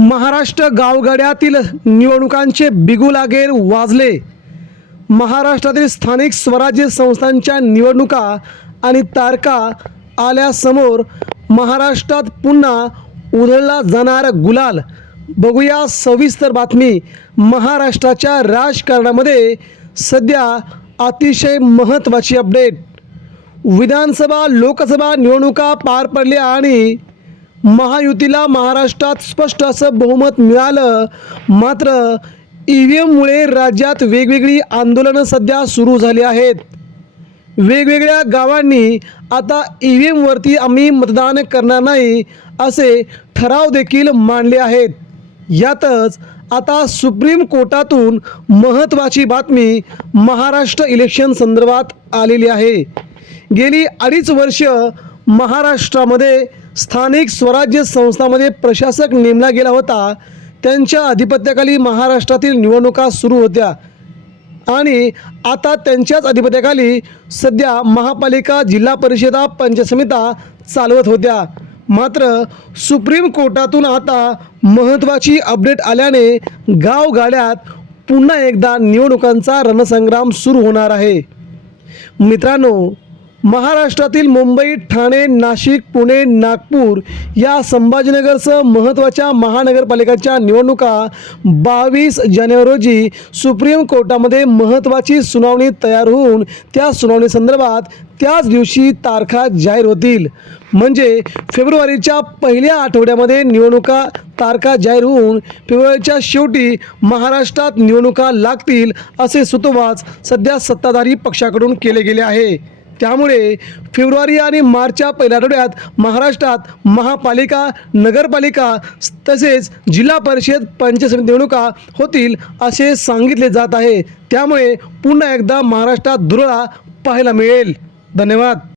महाराष्ट्र गावगाड्यातील निवडणुकांचे बिगू लागेल वाजले. महाराष्ट्रातील स्थानिक स्वराज्य संस्थांच्या निवडणुका आणि तारका आल्यासमोर महाराष्ट्रात पुन्हा उधळला जाणार गुलाल. बघूया सविस्तर बातमी महाराष्ट्राच्या राजकारणामध्ये सध्या अतिशय महत्त्वाची अपडेट. विधानसभा लोकसभा निवडणुका पार पडल्या आणि महायुतीला महाराष्ट्रात स्पष्ट असं बहुमत मिळालं. मात्र ई व्ही एममुळे राज्यात वेगवेगळी आंदोलनं सध्या सुरू झाली आहेत. वेगवेगळ्या गावांनी आता ई व्ही एमवरती आम्ही मतदान करणार नाही असे ठराव देखील मांडले आहेत. यातच आता सुप्रीम कोर्टातून महत्त्वाची बातमी महाराष्ट्र इलेक्शन संदर्भात आलेली आहे. गेली अडीच वर्ष महाराष्ट्रामध्ये स्थानिक स्वराज्य संस्थामध्ये प्रशासक नेमला गेला होता. त्यांच्या अधिपत्याखाली महाराष्ट्रातील निवडणुका सुरू होत्या. आणि आता त्यांच्याच अधिपत्याखाली सध्या महापालिका जिल्हा परिषदा पंचायत चालवत होत्या. मात्र सुप्रीम कोर्टातून आता महत्त्वाची अपडेट आल्याने गावगाड्यात पुन्हा एकदा निवडणुकांचा रणसंग्राम सुरू होणार आहे. मित्रांनो महाराष्ट्रातील मुंबई ठाणे नाशिक पुणे नागपूर या संभाजीनगरसह महत्त्वाच्या महानगरपालिकांच्या निवडणुका बावीस जानेवारी रोजी सुप्रीम कोर्टामध्ये महत्त्वाची सुनावणी तयार होऊन त्या सुनावणीसंदर्भात त्याच दिवशी तारखा जाहीर होतील. म्हणजे फेब्रुवारीच्या पहिल्या आठवड्यामध्ये निवडणुका तारखा जाहीर होऊन फेब्रुवारीच्या शेवटी महाराष्ट्रात निवडणुका लागतील असे सुतोवाच सध्या सत्ताधारी पक्षाकडून केले गेले आहे. त्यामुळे फेब्रुवारी आणि मार्चच्या पहिल्या आठवड्यात महाराष्ट्रात महापालिका नगरपालिका तसेच जिल्हा परिषद पंचायत समिती निवडणुका होतील असे सांगितले जात आहे. त्यामुळे पुन्हा एकदा महाराष्ट्रात दुरळा पाहायला मिळेल. धन्यवाद.